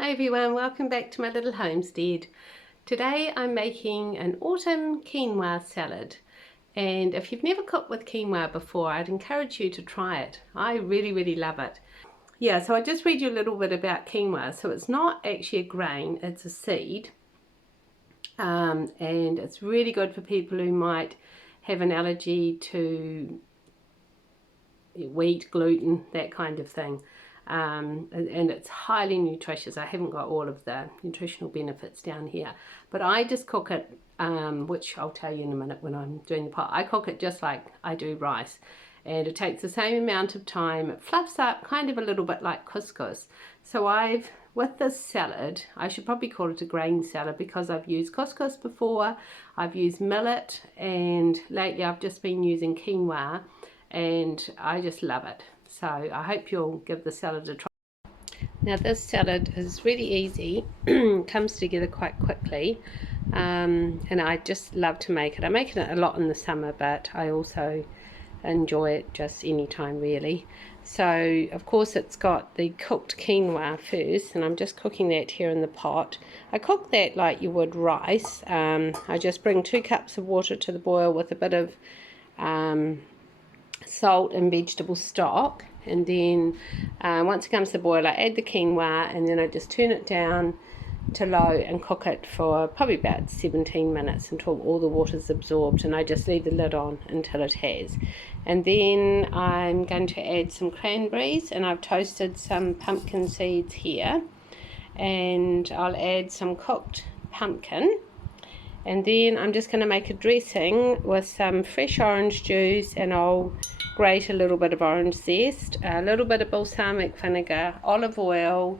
Hi everyone, welcome back to my little homestead. Today I'm making an autumn quinoa salad, and if you've never cooked with quinoa before, I'd encourage you to try it. I really love it. Yeah, so I just read you a little bit about quinoa. So it's not actually a grain, it's a seed, and it's really good for people who might have an allergy to wheat, gluten, that kind of thing. And it's highly nutritious. I haven't got all of the nutritional benefits down here, but I just cook it, which I'll tell you in a minute when I'm doing the pot. I cook it just like I do rice, and it takes the same amount of time. It fluffs up kind of a little bit like couscous. So with this salad, I should probably call it a grain salad because I've used couscous before, I've used millet, and lately I've just been using quinoa, and I just love it. So I hope you'll give the salad a try. Now this salad is really easy, comes together quite quickly, and I just love to make it. I make it a lot in the summer, but I also enjoy it just any time really. So of course it's got the cooked quinoa first, and I'm just cooking that here in the pot. I cook that like you would rice. I just bring 2 cups of water to the boil with a bit of salt and vegetable stock, and then once it comes to the boil I add the quinoa, and then I just turn it down to low and cook it for probably about 17 minutes until all the water's absorbed, and I just leave the lid on until it has. And then I'm going to add some cranberries, and I've toasted some pumpkin seeds here, and I'll add some cooked pumpkin. And then I'm just going to make a dressing with some fresh orange juice, and I'll grate a little bit of orange zest, a little bit of balsamic vinegar, olive oil,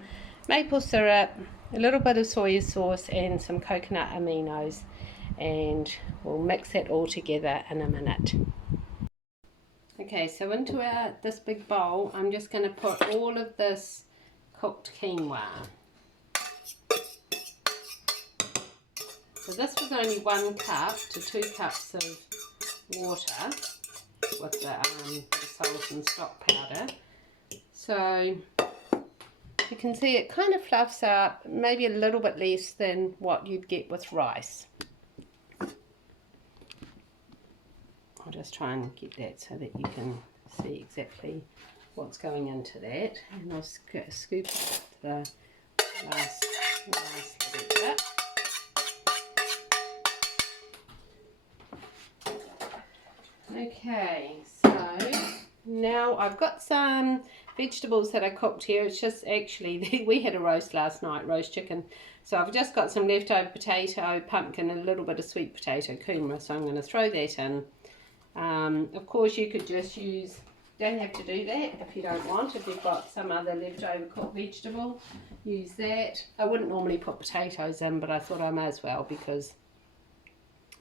maple syrup, a little bit of soy sauce, and some coconut aminos, and we'll mix that all together in a minute. Okay, so into this big bowl I'm just going to put all of this cooked quinoa. So this was only 1 cup to 2 cups of water with the salt and stock powder. So you can see it kind of fluffs up, maybe a little bit less than what you'd get with rice. I'll just try and get that so that you can see exactly what's going into that. And I'll scoop up the last little bit. Okay, so now I've got some vegetables that I cooked here. It's just actually, we had a roast last night, roast chicken. So I've just got some leftover potato, pumpkin, and a little bit of sweet potato quinoa. So I'm going to throw that in. Of course you could just use, don't have to do that if you don't want. If you've got some other leftover cooked vegetable, use that. I wouldn't normally put potatoes in, but I thought I may as well because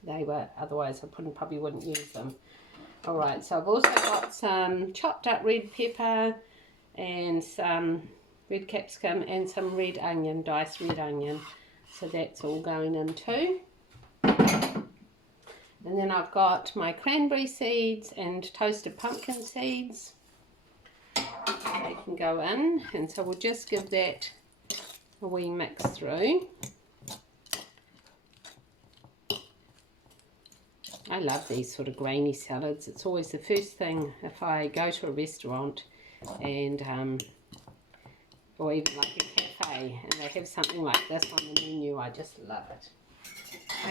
they were, otherwise I probably wouldn't use them. Alright, so I've also got some chopped up red pepper and some red capsicum and some red onion, diced red onion. So that's all going in too. And then I've got my cranberry seeds and toasted pumpkin seeds. They can go in, and so we'll just give that a wee mix through. I love these sort of grainy salads. It's always the first thing if I go to a restaurant and or even like a cafe and they have something like this on the menu. I just love it.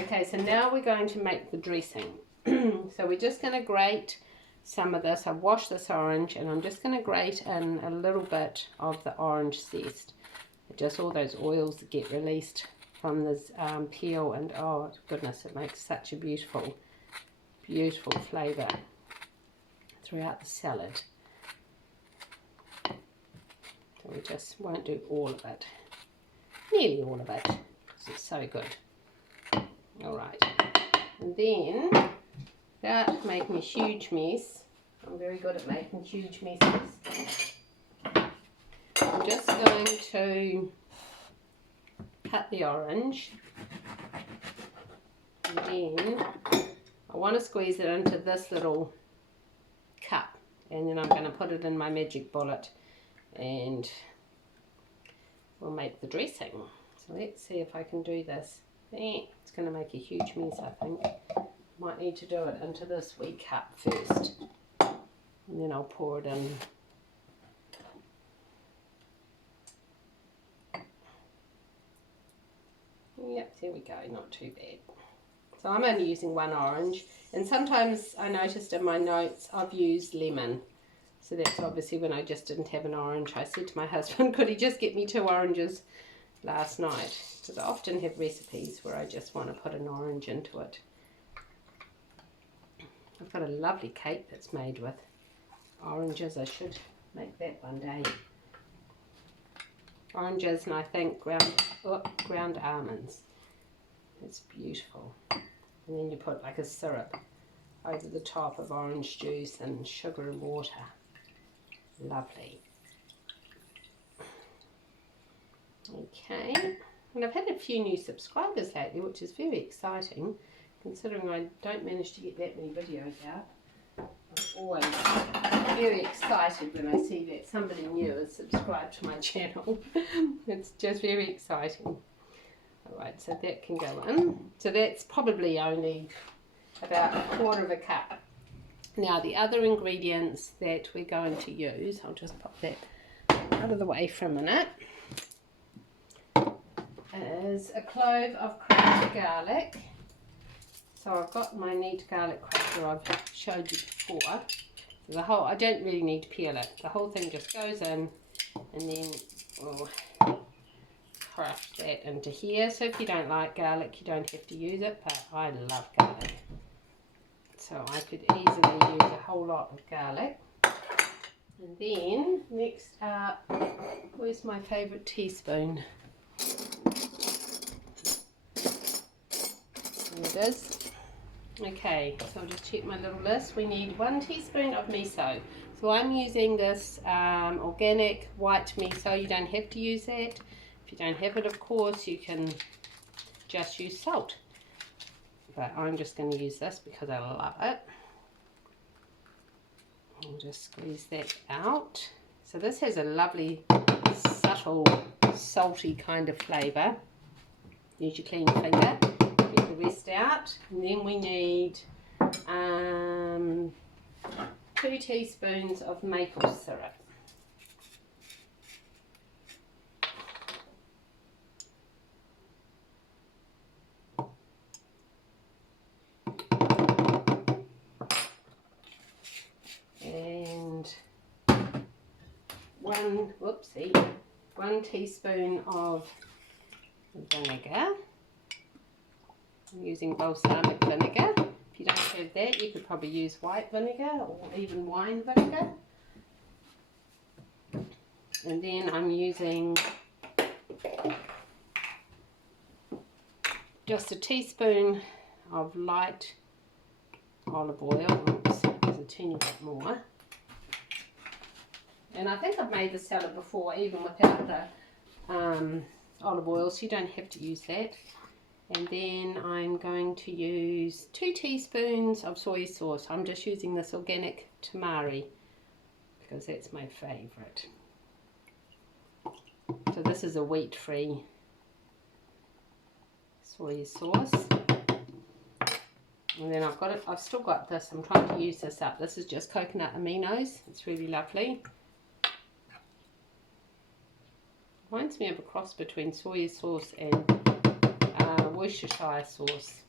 Okay, so now we're going to make the dressing. So we're just going to grate some of this. I've washed this orange, and I'm just going to grate in a little bit of the orange zest. Just all those oils that get released from this peel, and oh goodness, it makes such a beautiful flavour throughout the salad. So we just won't do all of it, nearly all of it, because it's so good. Alright, and then without making a huge mess, I'm very good at making huge messes, I'm just going to cut the orange, and then I want to squeeze it into this little cup, and then I'm going to put it in my magic bullet and will make the dressing. So let's see if I can do this. It's going to make a huge mess, I think. Might need to do it into this wee cup first, and then I'll pour it in. Yep, there we go, not too bad. So I'm only using one orange, and sometimes I noticed in my notes I've used lemon. So that's obviously when I just didn't have an orange. I said to my husband, could he just get me 2 oranges last night? Because I often have recipes where I just want to put an orange into it. I've got a lovely cake that's made with oranges. I should make that one day. Oranges and I think ground almonds. It's beautiful. And then you put like a syrup over the top of orange juice and sugar and water. Lovely. Okay, and I've had a few new subscribers lately, which is very exciting, considering I don't manage to get that many videos out. I'm always very excited when I see that somebody new is subscribed to my channel. It's just very exciting. Alright, so that can go in. So that's probably only about 1/4 cup. Now the other ingredients that we're going to use, I'll just pop that out of the way for a minute, is a clove of cracked garlic. So I've got my neat garlic cracker I've showed you before. So the whole, I don't really need to peel it. The whole thing just goes in, and then we'll crush that into here. So if you don't like garlic, you don't have to use it, but I love garlic. So I could easily use a whole lot of garlic. And then next up, where's my favourite teaspoon? There it is. Okay, so I'll just check my little list. We need 1 teaspoon of miso. So I'm using this organic white miso. You don't have to use that. If you don't have it, of course, you can just use salt. But I'm just going to use this because I love it. I'll just squeeze that out. So this has a lovely, subtle, salty kind of flavour. Use your clean finger. Get the rest out. And then we need 2 teaspoons of maple syrup. And 1 teaspoon of vinegar. I'm using balsamic vinegar. If you don't have that, you could probably use white vinegar or even wine vinegar. And then I'm using just a teaspoon of light olive oil. Oops, there's a teeny bit more. And I think I've made the salad before even without the olive oil, so you don't have to use that. And then I'm going to use 2 teaspoons of soy sauce. I'm just using this organic tamari because that's my favourite. So this is a wheat-free soy sauce. And then I've still got this. I'm trying to use this up. This is just coconut aminos. It's really lovely. Reminds me of a cross between soy sauce and Worcestershire sauce.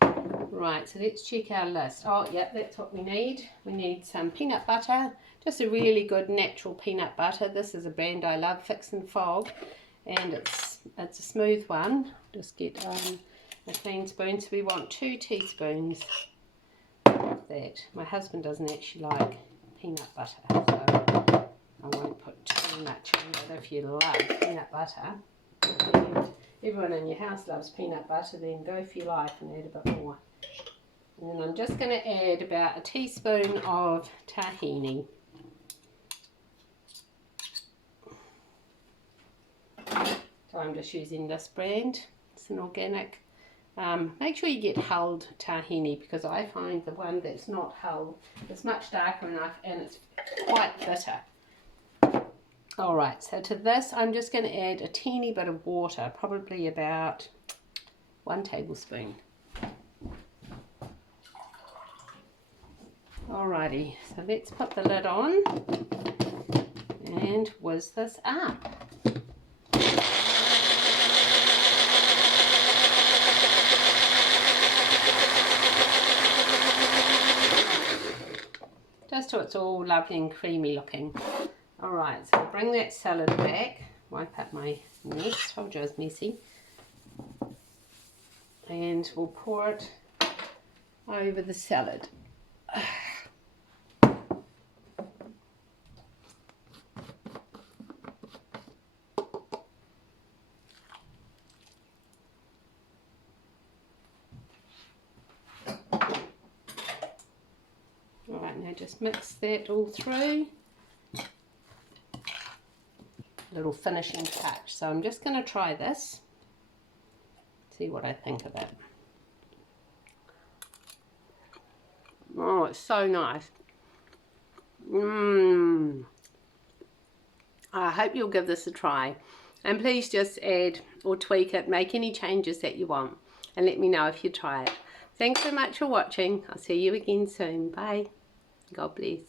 Right, so let's check our list. Oh, yeah, that's what we need. We need some peanut butter, just a really good natural peanut butter. This is a brand I love, Fix and Fog, and it's a smooth one. Just get a clean spoon. So we want 2 teaspoons of that. My husband doesn't actually like peanut butter, so I won't put too much in. But if you love peanut butter, and everyone in your house loves peanut butter, then go for your life and add a bit more. And then I'm just going to add about a teaspoon of tahini. So I'm just using this brand. It's an organic. Make sure you get hulled tahini, because I find the one that's not hulled is much darker enough and it's quite bitter. Alright, so to this I'm just going to add a teeny bit of water, probably about 1 tablespoon. Alrighty, so let's put the lid on and whiz this up. Just so it's all lovely and creamy looking. Alright, so I'll bring that salad back, wipe up my mess, told you it was messy, and we'll pour it over the salad. Alright, now just mix that all through. Little finishing touch. So I'm just going to try this, see what I think of it. Oh, it's so nice. I hope you'll give this a try, and please just add or tweak it, make any changes that you want, and let me know if you try it. Thanks so much for watching. I'll see you again soon. Bye. God bless.